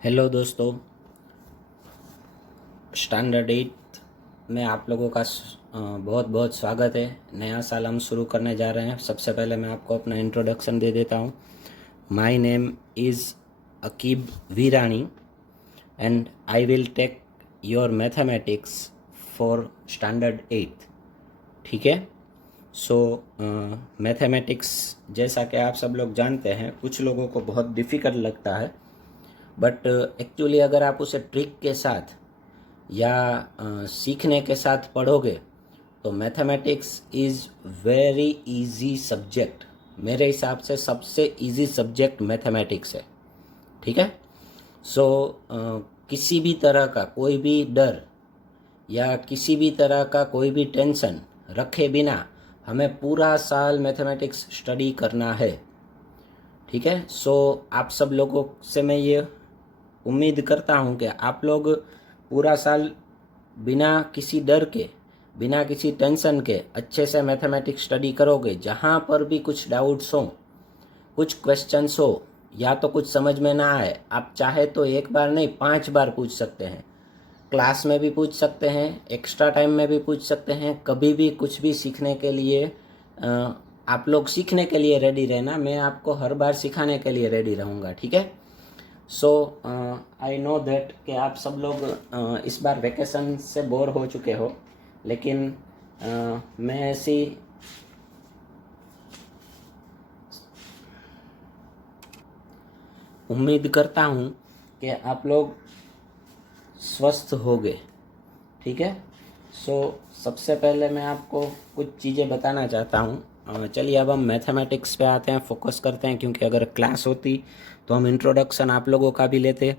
Hello दोस्तों, standard 8 में आप लोगों का बहुत बहुत स्वागत है। नया साल हम शुरू करने जा रहे हैं। सबसे पहले मैं आपको अपना इंट्रोडक्शन दे देता हूँ। My name is Aqib Virani and I will take your mathematics for standard 8। ठीक है। सो मैथमेटिक्स जैसा कि आप सब लोग जानते हैं, कुछ लोगों को बहुत डिफ़िकल्ट लगता है, बट एक्चुअली अगर आप उसे ट्रिक के साथ या सीखने के साथ पढ़ोगे तो mathematics is very easy subject. मेरे हिसाब से सबसे इजी सब्जेक्ट मैथमेटिक्स है। ठीक है। सो किसी भी तरह का कोई भी डर या किसी भी तरह का कोई भी टेंशन रखे बिना हमें पूरा साल मैथमेटिक्स स्टडी करना है। ठीक है। सो आप सब लोगों से मैं ये उम्मीद करता हूँ कि आप लोग पूरा साल बिना किसी डर के, बिना किसी टेंशन के अच्छे से मैथमेटिक्स स्टडी करोगे। जहाँ पर भी कुछ डाउट्स हो, कुछ क्वेश्चंस हो या तो कुछ समझ में ना आए, आप चाहे तो एक बार नहीं 5 बार पूछ सकते हैं। क्लास में भी पूछ सकते हैं, एक्स्ट्रा टाइम में भी पूछ सकते हैं। कभी भी कुछ भी सीखने के लिए आप लोग सीखने के लिए रेडी रहना। मैं आपको हर बार सिखाने के लिए रेडी रहूँगा। ठीक है। सो आई नो दैट कि आप सब लोग इस बार वैकेशन से बोर हो चुके हो, लेकिन मैं ऐसी उम्मीद करता हूँ कि आप लोग स्वस्थ होगे। ठीक है। सो सबसे पहले मैं आपको कुछ चीज़ें बताना चाहता हूँ। चलिए अब हम मैथमेटिक्स पे आते हैं, फोकस करते हैं, क्योंकि अगर क्लास होती तो हम इंट्रोडक्शन आप लोगों का भी लेते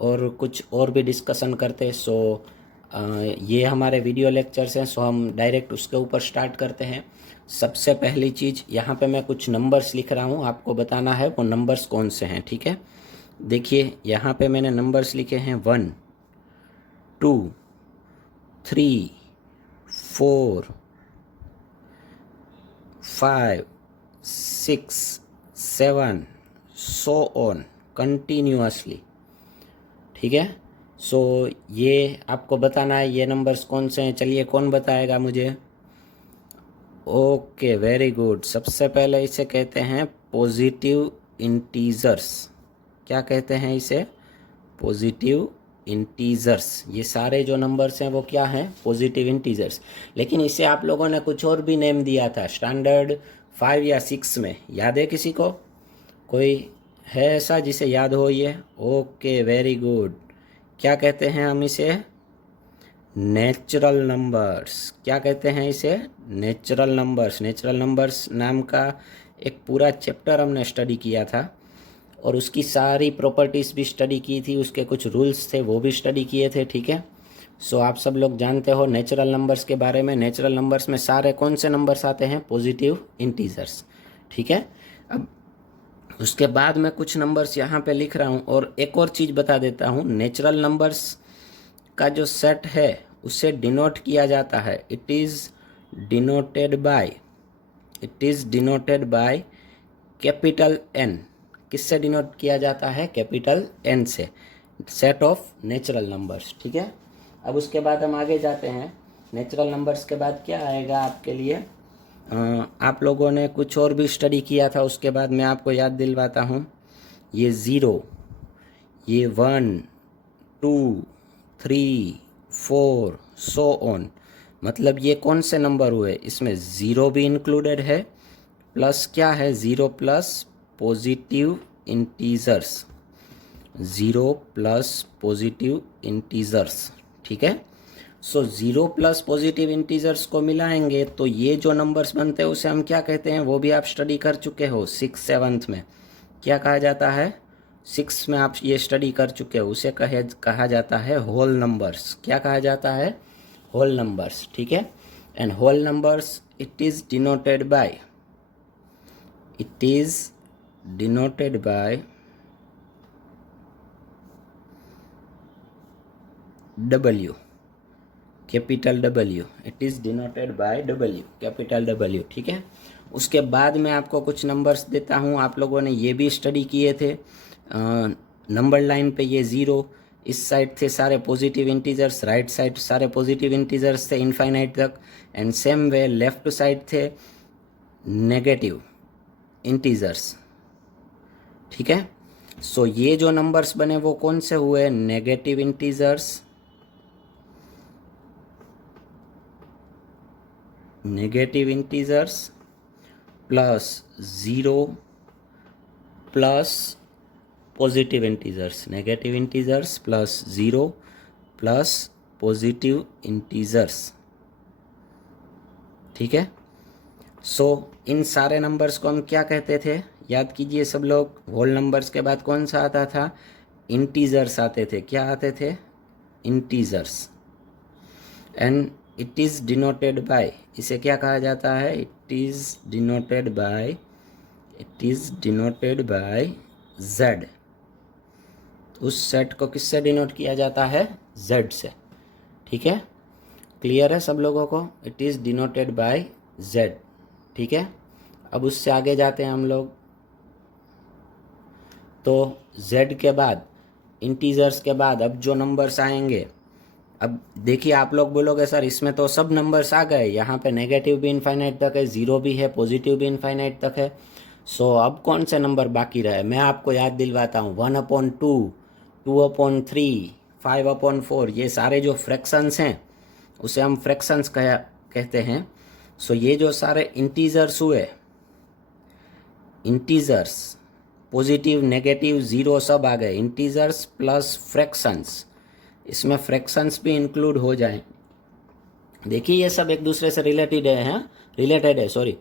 और कुछ और भी डिस्कशन करते। सो ये हमारे वीडियो लेक्चर्स हैं, सो हम डायरेक्ट उसके ऊपर स्टार्ट करते हैं। सबसे पहली चीज़, यहाँ पे मैं कुछ नंबर्स लिख रहा हूँ, आपको बताना है वो नंबर्स कौन से हैं। ठीक है। देखिए यहाँ पे मैंने नंबर्स लिखे हैं 1, 2, 3, 4, 5, 6, 7, सो ऑन कंटिन्यूअसली। ठीक है। सो ये आपको बताना है ये नंबर्स कौन से हैं। चलिए कौन बताएगा मुझे? Okay, very good. सबसे पहले इसे कहते हैं पॉजिटिव इंटीजर्स। क्या कहते हैं इसे? Positive integers. ये सारे जो नंबर्स हैं वो क्या हैं? Positive integers. लेकिन इसे आप लोगों ने कुछ और भी नेम दिया था स्टैंडर्ड 5 या 6 में। याद है किसी को? कोई है ऐसा जिसे याद हो ये? Okay, very good. क्या कहते हैं हम इसे? Natural numbers. क्या कहते हैं इसे? Natural numbers. नेचुरल नंबर्स नाम का एक पूरा चैप्टर हमने स्टडी किया था और उसकी सारी प्रॉपर्टीज़ भी स्टडी की थी, उसके कुछ रूल्स थे वो भी स्टडी किए थे। ठीक है। सो आप सब लोग जानते हो नेचुरल नंबर्स के बारे में। नेचुरल नंबर्स में सारे कौन से नंबर्स आते हैं? Positive integers. ठीक है। अब उसके बाद मैं कुछ नंबर्स यहाँ पे लिख रहा हूँ और एक और चीज़ बता देता हूँ। नेचुरल नंबर्स का जो सेट है उसे डिनोट किया जाता है। It is denoted by capital N. किससे डिनोट किया जाता है? कैपिटल एन से। Set of natural numbers. ठीक है। अब उसके बाद हम आगे जाते हैं। नेचुरल नंबर्स के बाद क्या आएगा आपके लिए? आप लोगों ने कुछ और भी स्टडी किया था, उसके बाद मैं आपको याद दिलवाता हूँ। ये 0, ये 1, 2, 3, 4, सो ऑन। मतलब ये कौन से नंबर हुए? इसमें 0 भी इंक्लूडेड है, प्लस क्या है? 0 plus positive integers. 0 plus positive integers. ठीक है। सो 0 प्लस पॉजिटिव इंटीजर्स को मिलाएंगे तो ये जो नंबर्स बनते हैं उसे हम क्या कहते हैं? वो भी आप स्टडी कर चुके हो 6, 7 में। क्या कहा जाता है? 6 में आप ये स्टडी कर चुके हो, उसे कहा जाता है होल नंबर्स। क्या कहा जाता है? Whole numbers. ठीक है। And whole numbers it is denoted by W, capital W। It is denoted by W, capital W। ठीक है। उसके बाद मैं आपको कुछ नंबर्स देता हूँ। आप लोगों ने ये भी स्टडी किए थे नंबर लाइन पे ये 0, इस साइड थे सारे पॉजिटिव इंटीजर्स, राइट साइड सारे पॉजिटिव इंटीजर्स थे इनफाइनाइट तक, and same way left side थे नेगेटिव इंटीजर्स। ठीक है, सो ये जो नंबर्स बने वो कौन से हुए? Negative integers, negative integers plus 0 plus positive integers, negative integers plus 0 plus positive integers. ठीक है, सो इन सारे नंबर्स को हम क्या कहते थे? याद कीजिए सब लोग, होल नंबर्स के बाद कौन सा आता था? इंटीजर्स आते थे। क्या आते थे? Integers. And it is denoted bye, इसे क्या कहा जाता है? It is denoted bye z। उस सेट को किससे डिनोट किया जाता है? z से। ठीक है, क्लियर है सब लोगों को? It is denoted bye z। ठीक है, अब उससे आगे जाते हैं हम लोग। तो z के बाद, इंटीजर्स के बाद अब जो नंबर्स आएंगे, अब देखिए आप लोग बोलोगे सर इसमें तो सब नंबर्स आ गए, यहाँ पे नेगेटिव भी इनफाइनाइट तक है, 0 भी है, पॉजिटिव भी इनफाइनाइट तक है। सो अब कौन से नंबर बाकी रहे? मैं आपको याद दिलवाता हूँ, 1/2, 2/3, 5/4, ये सारे जो फ्रैक्शंस हैं उसे हम फ्रैक्शंस कहते हैं। सो ये जो सारे इंटीजर्स हुए, इंटीजर्स पॉजिटिव नेगेटिव 0 सब आ गए, इंटीजर्स प्लस फ्रैक्शंस, इसमें फ्रैक्शंस भी इंक्लूड हो जाएं। देखिए ये सब एक दूसरे से रिलेटेड है सॉरी।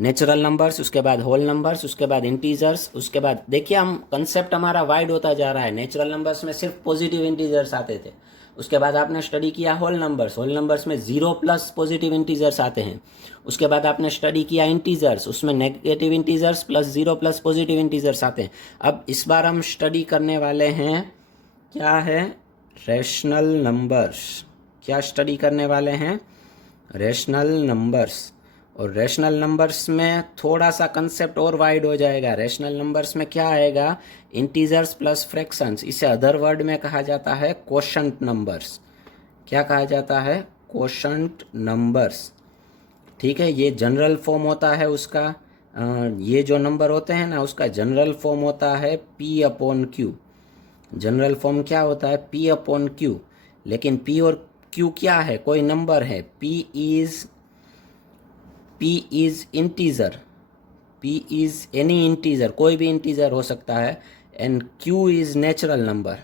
नेचुरल नंबर्स, उसके बाद होल नंबर्स, उसके बाद इंटीजर्स, उसके बाद देखिए हम कंसेप्ट हमारा वाइड होता जा रहा है। नेचुरल नंबर्स में सिर्फ पॉजिटिव इंटीजर्स आते थे, उसके बाद आपने स्टडी किया होल नंबर्स में 0 प्लस पॉजिटिव इंटीजर्स आते हैं। उसके बाद आपने स्टडी किया इंटीजर्स, उसमें negative integers plus 0 plus positive integers आते हैं। अब इस बार हम स्टडी करने वाले हैं, क्या है? Rational numbers. क्या स्टडी करने वाले हैं? Rational numbers. और रैशनल नंबर्स में थोड़ा सा कंसेप्ट और वाइड हो जाएगा। रैशनल नंबर्स में क्या आएगा? Integers plus fractions. इसे अदर वर्ड में कहा जाता है क्वोशंट नंबर्स। क्या कहा जाता है? Quotient numbers. ठीक है, ये जनरल फॉर्म होता है उसका, ये जो नंबर होते हैं ना उसका जनरल फॉर्म होता है P/Q। जनरल फॉर्म क्या होता है? P/Q। लेकिन P और Q क्या है? कोई नंबर है। P is integer, P is any integer, कोई भी इंटीजर हो सकता है। And Q is natural number,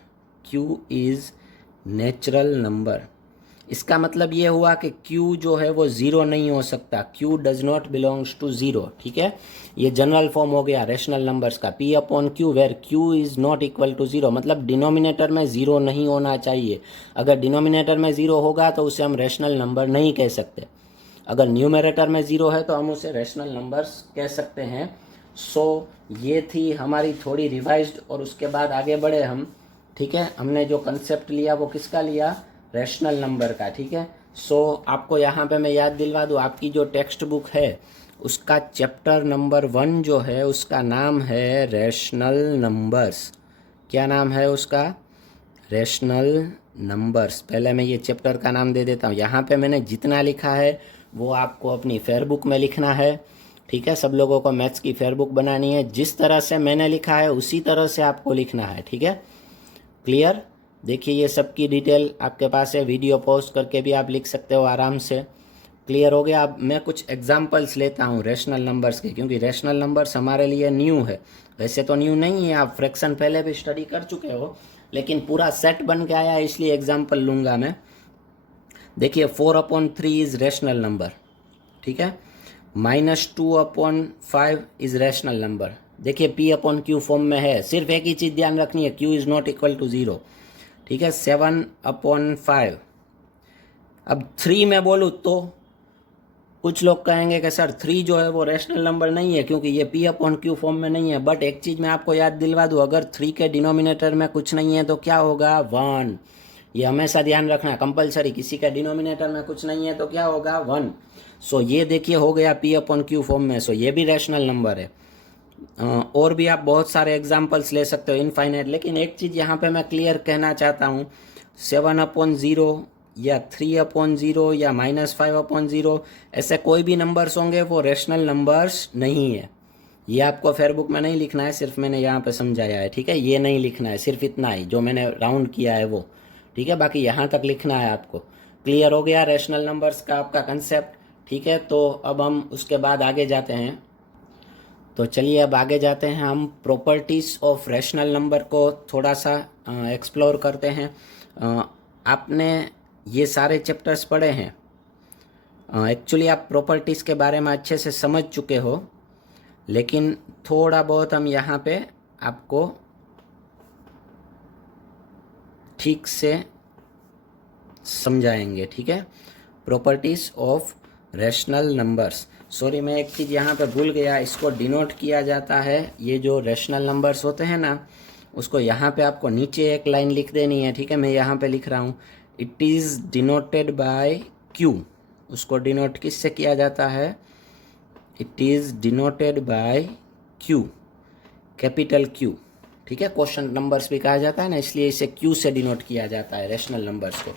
Q is natural number. इसका मतलब ये हुआ कि Q जो है वो 0 नहीं हो सकता, Q does not belongs to 0। ठीक है, ये जनरल फॉर्म हो गया रैशनल नंबर्स का, P/Q where Q is not equal to 0। मतलब डिनोमिनेटर में 0 नहीं होना चाहिए। अगर डिनोमिनेटर में 0 होगा तो उसे हम रैशनल नंबर नहीं कह सकते। अगर न्यूमरेटर में 0 है तो हम उसे रैशनल नंबर्स कह सकते हैं। सो ये थी हमारी थोड़ी रिवाइज्ड, और उसके बाद आगे बढ़े हम। ठीक है, हमने जो कंसेप्ट लिया वो किसका लिया? रैशनल नंबर का। ठीक है, सो आपको यहाँ पे मैं याद दिलवा दूँ, आपकी जो टेक्स्ट बुक है उसका चैप्टर नंबर 1 जो है उसका नाम है रैशनल नंबर्स। क्या नाम है उसका? Rational numbers. पहले मैं ये चैप्टर का नाम दे देता हूँ। यहाँ पे मैंने जितना लिखा है वो आपको अपनी फेयर बुक में लिखना है। ठीक है, सब लोगों को मैथ्स की फेयर बुक बनानी है। जिस तरह से मैंने लिखा है उसी तरह से आपको लिखना है। ठीक है, क्लियर? देखिए ये सब की डिटेल आपके पास है, वीडियो पोस्ट करके भी आप लिख सकते हो आराम से। क्लियर हो गया? अब मैं कुछ एग्जांपल्स लेता हूँ रैशनल नंबर्स के, क्योंकि रैशनल नंबर्स हमारे लिए न्यू है। वैसे तो न्यू नहीं है, आप फ्रैक्शन पहले भी स्टडी कर चुके हो, लेकिन पूरा सेट बन के आया है इसलिए एग्जाम्पल लूँगा मैं। देखिए 4/3 इज़ रैशनल नंबर। ठीक है, -2/5 इज़ रैशनल नंबर। देखिए P/Q फॉर्म में है। सिर्फ एक ही चीज़ ध्यान रखनी है, Q is not equal to 0। ठीक है, 7/5। अब 3 में बोलूँ तो कुछ लोग कहेंगे कि सर 3 जो है वो रैशनल नंबर नहीं है क्योंकि ये P/Q फॉर्म में नहीं है। बट एक चीज़ मैं आपको याद दिलवा दूँ, अगर 3 के डिनोमिनेटर में कुछ नहीं है तो क्या होगा? 1। ये हमेशा ध्यान रखना कंपलसरी। किसी का डिनोमिनेटर में कुछ नहीं है तो क्या होगा? 1। सो ये देखिए हो गया P/Q फॉर्म में। सो ये भी रैशनल नंबर है। और भी आप बहुत सारे एग्जाम्पल्स ले सकते हो इनफाइनाइट, लेकिन एक चीज़ यहाँ पे मैं क्लियर कहना चाहता हूँ, 7/0 या 3/0 या -5/0 ऐसे कोई भी नंबर्स होंगे वो रेशनल नंबर्स नहीं है। ये आपको फेयर बुक में नहीं लिखना है, सिर्फ मैंने यहाँ पे समझाया है, ठीक है। ये नहीं लिखना है, सिर्फ इतना ही जो मैंने राउंड किया है वो, ठीक है। बाकी यहाँ तक लिखना है आपको। क्लियर हो गया रेशनल नंबर्स का आपका कंसेप्ट, ठीक है। तो अब हम उसके बाद आगे जाते हैं। तो चलिए अब आगे जाते हैं, हम प्रॉपर्टीज़ ऑफ रैशनल नंबर को थोड़ा सा एक्सप्लोर करते हैं। आपने ये सारे चैप्टर्स पढ़े हैं, एक्चुअली आप प्रॉपर्टीज़ के बारे में अच्छे से समझ चुके हो, लेकिन थोड़ा बहुत हम यहाँ पे आपको ठीक से समझाएंगे, ठीक है। Properties of rational numbers, sorry मैं एक चीज़ यहाँ पे भूल गया, इसको डिनोट किया जाता है, ये जो रैशनल नंबर्स होते हैं ना, उसको यहाँ पे आपको नीचे एक लाइन लिख देनी है, ठीक है। मैं यहाँ पे लिख रहा हूँ, it is denoted bye Q. उसको डिनोट किससे किया जाता है? It is denoted bye Q, capital Q, ठीक है। क्वेश्चन नंबर्स भी कहा जाता है ना, इसलिए इसे क्यू से डिनोट किया जाता है रैशनल नंबर्स को,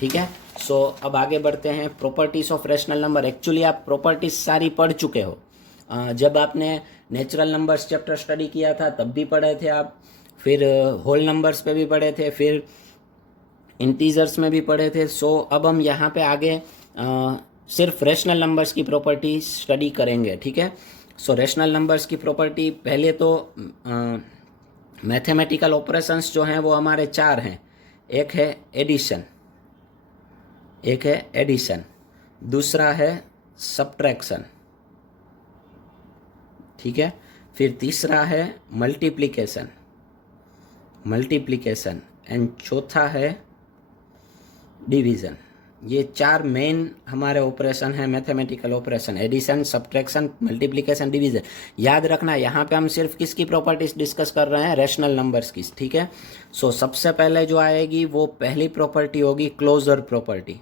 ठीक है। सो अब आगे बढ़ते हैं, properties of rational number. Actually आप प्रॉपर्टीज सारी पढ़ चुके हो, जब आपने नेचुरल नंबर्स चैप्टर स्टडी किया था तब भी पढ़े थे आप, फिर होल नंबर्स पे भी पढ़े थे, फिर इंटीजर्स में भी पढ़े थे। सो अब हम यहाँ पे आगे सिर्फ रैशनल नंबर्स की प्रॉपर्टी स्टडी करेंगे, ठीक है। सो रैशनल नंबर्स की प्रॉपर्टी, पहले तो मैथमेटिकल ऑपरेशंस जो हैं वो हमारे चार हैं। एक है एडिशन, दूसरा है सब्ट्रैक्शन, ठीक है। फिर तीसरा है मल्टीप्लिकेशन एंड चौथा है डिवीज़न। ये चार मेन हमारे ऑपरेशन है, mathematical operation, addition, subtraction, multiplication, division. याद रखना यहाँ पे हम सिर्फ किसकी प्रॉपर्टीज डिस्कस कर रहे हैं? रैशनल नंबर्स की, ठीक है। सो सबसे पहले जो आएगी वो पहली प्रॉपर्टी होगी क्लोजर प्रॉपर्टी।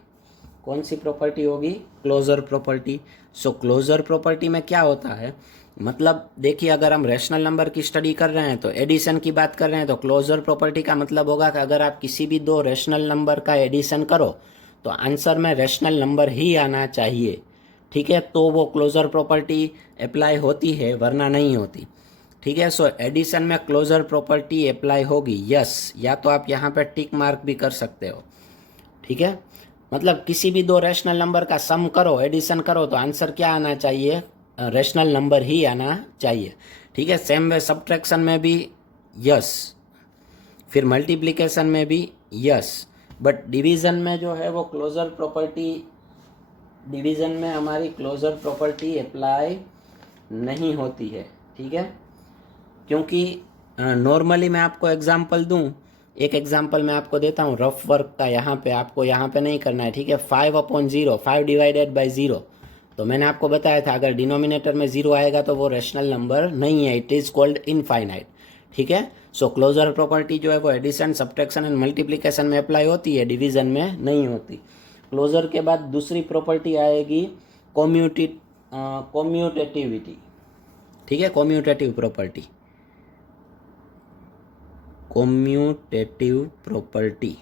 कौन सी प्रॉपर्टी होगी? Closure property. So closure property में क्या होता है, मतलब देखिए, अगर हम रैशनल नंबर की स्टडी कर रहे हैं तो एडिशन की बात कर रहे हैं, तो क्लोजर प्रॉपर्टी का मतलब होगा कि अगर आप किसी भी दो रैशनल नंबर का एडिशन करो तो आंसर में रैशनल नंबर ही आना चाहिए, ठीक है। तो वो क्लोजर प्रॉपर्टी अप्लाई होती है, वरना नहीं होती, ठीक है। सो एडिशन में क्लोजर प्रॉपर्टी अप्लाई होगी, यस, या तो आप यहाँ पे टिक मार्क भी कर सकते हो, ठीक है। मतलब किसी भी दो रैशनल नंबर का सम करो, एडिशन करो, तो आंसर क्या आना चाहिए? रैशनल नंबर ही आना चाहिए, ठीक है। सेम वे सब्ट्रैक्शन में भी यस, फिर मल्टीप्लिकेशन में भी यस, बट डिवीज़न में जो है वो क्लोजर प्रॉपर्टी, डिवीज़न में हमारी क्लोजर प्रॉपर्टी अप्लाई नहीं होती है, ठीक है। क्योंकि नॉर्मली मैं आपको एग्जांपल दूं, एक एग्जांपल मैं आपको देता हूं रफ वर्क का, यहाँ पे आपको यहाँ पे नहीं करना है, ठीक है। 5/0, 5 डिवाइडेड बाई 0, तो मैंने आपको बताया था अगर डिनोमिनेटर में 0 आएगा तो वो रैशनल नंबर नहीं है, इट इज़ कॉल्ड इनफाइनाइट, ठीक है। सो क्लोजर प्रॉपर्टी जो है वो एडिशन, सब्ट्रैक्शन एंड मल्टीप्लिकेशन में अप्लाई होती है, डिवीज़न में नहीं होती। क्लोजर के बाद दूसरी प्रॉपर्टी आएगी कॉम्यूटेटिविटी, ठीक है, कॉम्यूटेटिव प्रॉपर्टी, कॉम्यूटेटिव प्रॉपर्टी,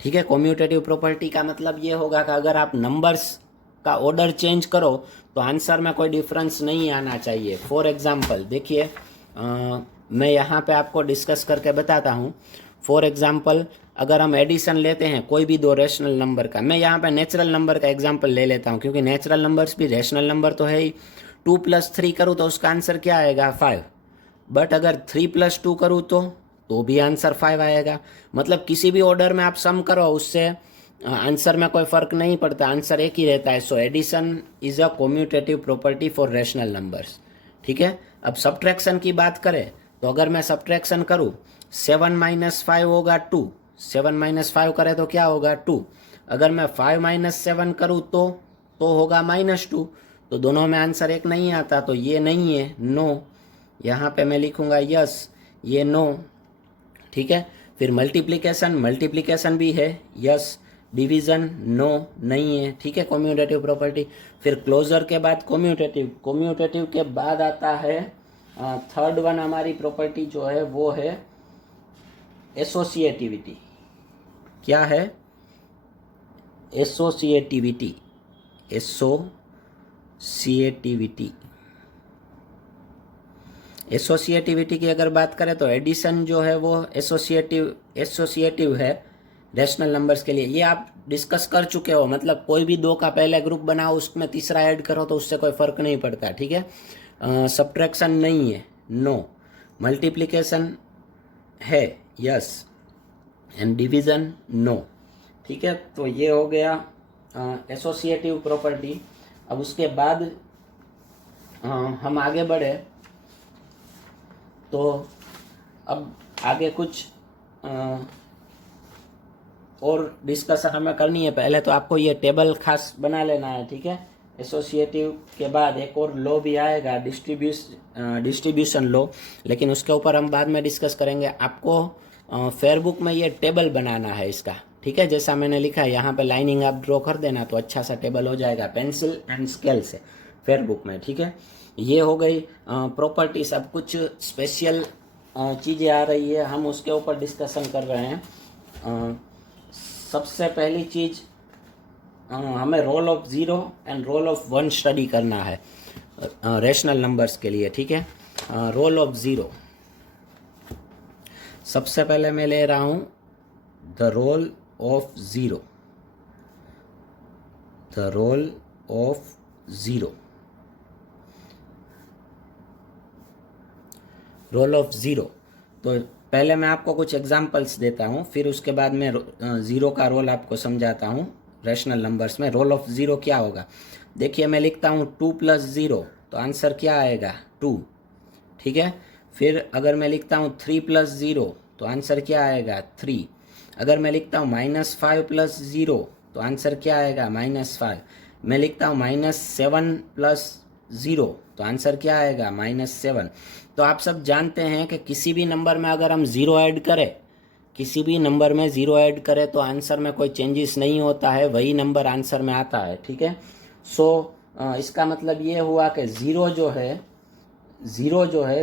ठीक है। कॉम्यूटेटिव प्रॉपर्टी का मतलब ये होगा कि अगर आप नंबर्स का ऑर्डर चेंज करो तो आंसर में कोई डिफरेंस नहीं आना चाहिए। फॉर एग्जांपल देखिए, मैं यहाँ पे आपको डिस्कस करके बताता हूँ। फॉर एग्जांपल अगर हम एडिशन लेते हैं कोई भी दो रैशनल नंबर का, मैं यहाँ पे नेचुरल नंबर का एग्जांपल ले लेता हूँ, क्योंकि नेचुरल नंबर्स भी रैशनल नंबर तो है ही। 2 + 3 करूँ तो उसका आंसर क्या आएगा? 5। बट अगर 3 + 2 करूँ तो भी आंसर 5 आएगा। मतलब किसी भी ऑर्डर में आप सम करो, उससे आंसर में कोई फ़र्क नहीं पड़ता, आंसर एक ही रहता है। So addition is a commutative property for rational numbers, ठीक है। अब सब्ट्रैक्शन की बात करें तो अगर मैं सब्ट्रैक्शन करूँ, 7 - 5 होगा 2, 7 - 5 करें तो क्या होगा? 2। अगर मैं 5 - 7 करूँ तो होगा -2, तो दोनों में आंसर एक नहीं आता, तो ये नहीं है, नो। यहाँ पे मैं लिखूँगा यस, ये नो, ठीक है। फिर मल्टीप्लिकेशन भी है, यस। डिवीज़न नो, नहीं है, ठीक है, कॉम्यूटेटिव प्रॉपर्टी। फिर क्लोजर के बाद कॉम्यूटेटिव के बाद आता है थर्ड वन हमारी प्रॉपर्टी जो है वो है एसोसिएटिविटी। क्या है? एसोसिएटिविटी। एसोसिएटिविटी एसोसिएटिविटी की अगर बात करें तो एडिशन जो है वो एसोसिएटिव है रैशनल नंबर्स के लिए। ये आप डिस्कस कर चुके हो, मतलब कोई भी दो का पहले ग्रुप बनाओ, उसमें तीसरा ऐड करो तो उससे कोई फर्क नहीं पड़ता, ठीक है। सब्ट्रैक्शन नहीं है, नो। मल्टीप्लिकेशन है, यस। And division, no. ठीक है, तो ये हो गया एसोसिएटिव प्रॉपर्टी। अब उसके बाद हम आगे बढ़े तो अब आगे कुछ और डिस्कशन हमें करनी है। पहले तो आपको ये टेबल खास बना लेना है, ठीक है। एसोसिएटिव के बाद एक और लॉ भी आएगा, डिस्ट्रीब्यूशन लॉ, लेकिन उसके ऊपर हम बाद में डिस्कस करेंगे। आपको फेयरबुक में ये टेबल बनाना है इसका, ठीक है। जैसा मैंने लिखा है यहाँ पे लाइनिंग आप ड्रॉ कर देना तो अच्छा सा टेबल हो जाएगा पेंसिल एंड स्केल से फेयरबुक में, ठीक है। ये हो गई प्रॉपर्टीज। अब कुछ स्पेशल चीज़ें आ रही है, हम उसके ऊपर डिस्कशन कर रहे हैं। सबसे पहली चीज़ हमें role of zero and role of one study करना है रैशनल नंबर्स के लिए, ठीक है। रोल ऑफ ज़ीरो, सबसे पहले मैं ले रहा हूँ the role of zero. The role of zero, role of zero. तो पहले मैं आपको कुछ एग्जांपल्स देता हूँ, फिर उसके बाद मैं ज़ीरो का रोल आपको समझाता हूँ रैशनल नंबर्स में। रोल ऑफ ज़ीरो क्या होगा, देखिए मैं लिखता हूँ 2 + 0 तो आंसर क्या आएगा 2, ठीक है। फिर अगर मैं लिखता हूँ 3 + 0 तो आंसर क्या आएगा 3। अगर मैं लिखता हूँ -5 + 0 तो आंसर क्या आएगा -5। मैं लिखता हूँ -7 + 0 तो आंसर क्या आएगा -7। तो आप सब जानते हैं कि किसी भी नंबर में अगर हम ज़ीरो ऐड करें, किसी भी नंबर में ज़ीरो ऐड करें तो आंसर में कोई चेंजेस नहीं होता है, वही नंबर आंसर में आता है, ठीक है। सो इसका मतलब ये हुआ कि ज़ीरो जो है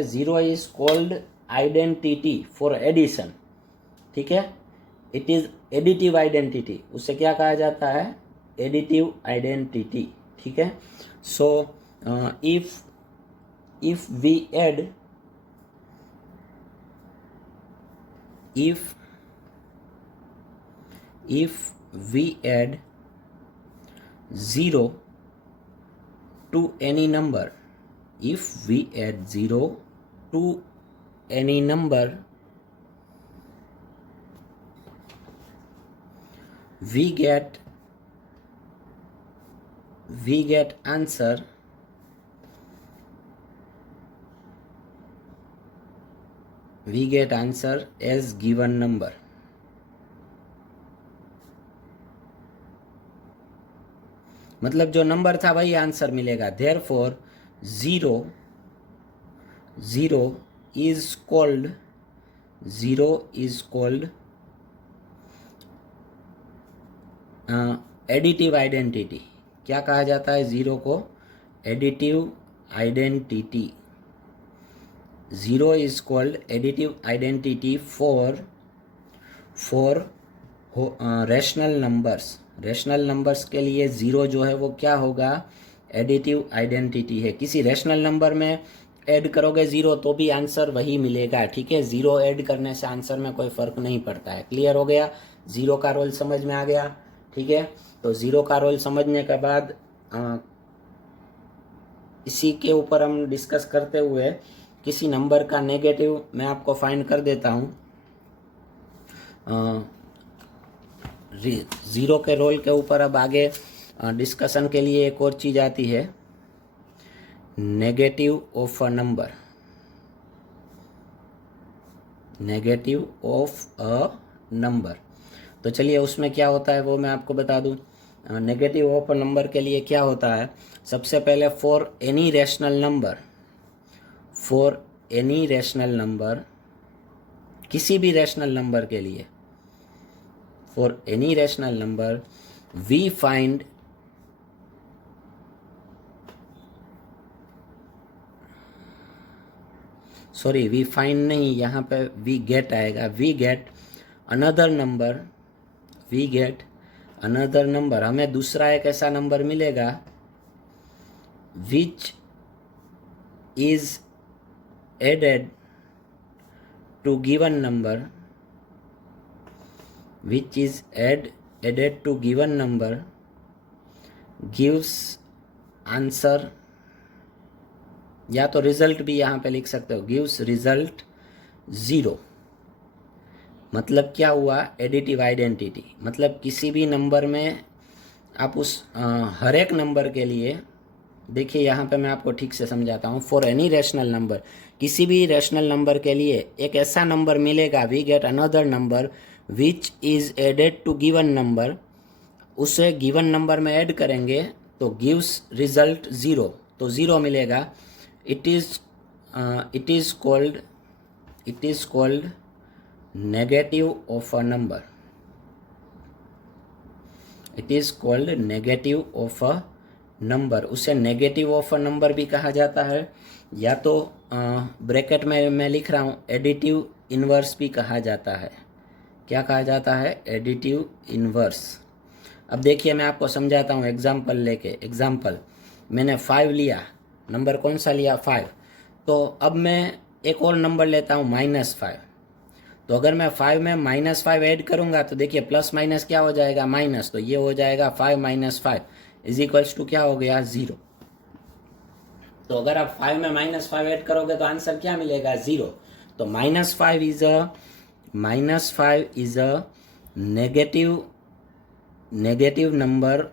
zero is called identity for addition, ठीक है। इट इज़ एडिटिव आइडेंटिटी, उसे क्या कहा जाता है, एडिटिव आइडेंटिटी, ठीक है। सो if we add if we add 0 to any number, if we add 0 to any number, we get answer as given number। मतलब जो नंबर था वही आंसर मिलेगा। Therefore zero is called additive identity. क्या कहा जाता है ज़ीरो को, additive identity. Zero is called additive identity for rational numbers. Rational numbers के लिए ज़ीरो जो है वो क्या होगा, एडिटिव आइडेंटिटी है। किसी रैशनल नंबर में ऐड करोगे ज़ीरो तो भी आंसर वही मिलेगा, ठीक है। ज़ीरो ऐड करने से आंसर में कोई फ़र्क नहीं पड़ता है। क्लियर हो गया, ज़ीरो का रोल समझ में आ गया, ठीक है। तो ज़ीरो का रोल समझने के बाद इसी के ऊपर हम डिस्कस करते हुए किसी नंबर का नेगेटिव मैं आपको फाइंड कर देता हूँ। ज़ीरो के रोल के ऊपर अब आगे डिस्कशन के लिए एक और चीज़ आती है, negative of a number. Negative of a number, तो चलिए उसमें क्या होता है वो मैं आपको बता दूं। नेगेटिव ऑफ अ नंबर के लिए क्या होता है, सबसे पहले फॉर एनी रैशनल नंबर, किसी भी रैशनल नंबर के लिए, for any rational number we find sorry we find नहीं, यहाँ पे वी गेट आएगा। We get another number, we get another number, हमें दूसरा एक ऐसा नंबर मिलेगा which is added to given number, which is added to given number gives answer, या तो रिजल्ट भी यहाँ पे लिख सकते हो, gives result 0। मतलब क्या हुआ, एडिटिव आइडेंटिटी, मतलब किसी भी नंबर में आप उस हर एक नंबर के लिए, देखिए यहाँ पे मैं आपको ठीक से समझाता हूँ। फॉर एनी रैशनल नंबर, किसी भी रैशनल नंबर के लिए एक ऐसा नंबर मिलेगा, we get another number which is added to given number, उसे गिवन नंबर में ऐड करेंगे तो गिव्स रिजल्ट 0, तो 0 मिलेगा। It is called negative of a number, it is called negative of a number. उसे नेगेटिव ऑफ अ नंबर भी कहा जाता है, या तो ब्रैकेट में मैं लिख रहा हूँ एडिटिव इन्वर्स भी कहा जाता है। क्या कहा जाता है, एडिटिव इन्वर्स। अब देखिए मैं आपको समझाता हूँ एग्जाम्पल लेके। एग्जाम्पल, मैंने 5 लिया, नंबर कौन सा लिया, 5। तो अब मैं एक और नंबर लेता हूँ -5। तो अगर मैं 5 में -5 ऐड करूँगा तो देखिए प्लस माइनस क्या हो जाएगा, माइनस, तो ये हो जाएगा 5 - 5 इज इक्वल्स टू क्या हो गया, 0। तो अगर आप 5 में -5 ऐड करोगे तो आंसर क्या मिलेगा, 0। तो -5 is a negative number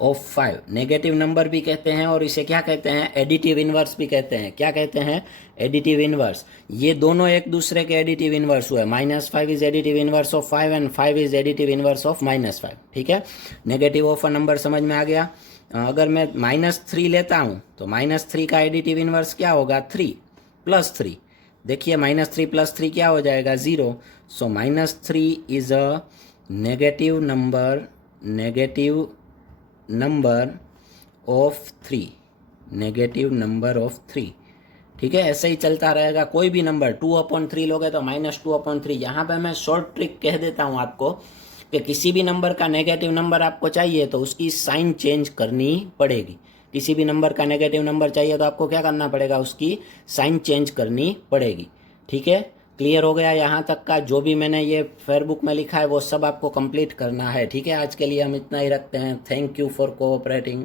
of 5। Negative number भी कहते हैं और इसे क्या कहते हैं, एडिटिव इनवर्स भी कहते हैं। क्या कहते हैं, एडिटिव इनवर्स। ये दोनों एक दूसरे के एडिटिव इनवर्स हुए। -5 is additive inverse of 5 and 5 is additive inverse of -5। ठीक है, नेगेटिव ऑफ अ नंबर समझ में आ गया। अगर मैं -3 लेता हूँ तो -3 का एडिटिव इनवर्स क्या होगा, 3 + 3। देखिए -3 + 3 क्या हो जाएगा, 0। सो -3 is a negative number of 3, negative number of 3। ठीक है, ऐसे ही चलता रहेगा। कोई भी नंबर 2/3 लोगे तो -2/3। यहाँ पे मैं शॉर्ट ट्रिक कह देता हूँ आपको कि किसी भी नंबर का नेगेटिव नंबर आपको चाहिए तो उसकी साइन चेंज करनी पड़ेगी। किसी भी नंबर का नेगेटिव नंबर चाहिए तो आपको क्या करना पड़ेगा, उसकी साइन चेंज करनी पड़ेगी। ठीक है, क्लियर हो गया यहाँ तक का। जो भी मैंने ये फेयर बुक में लिखा है वो सब आपको कंप्लीट करना है। ठीक है, आज के लिए हम इतना ही रखते हैं। Thank you for cooperating.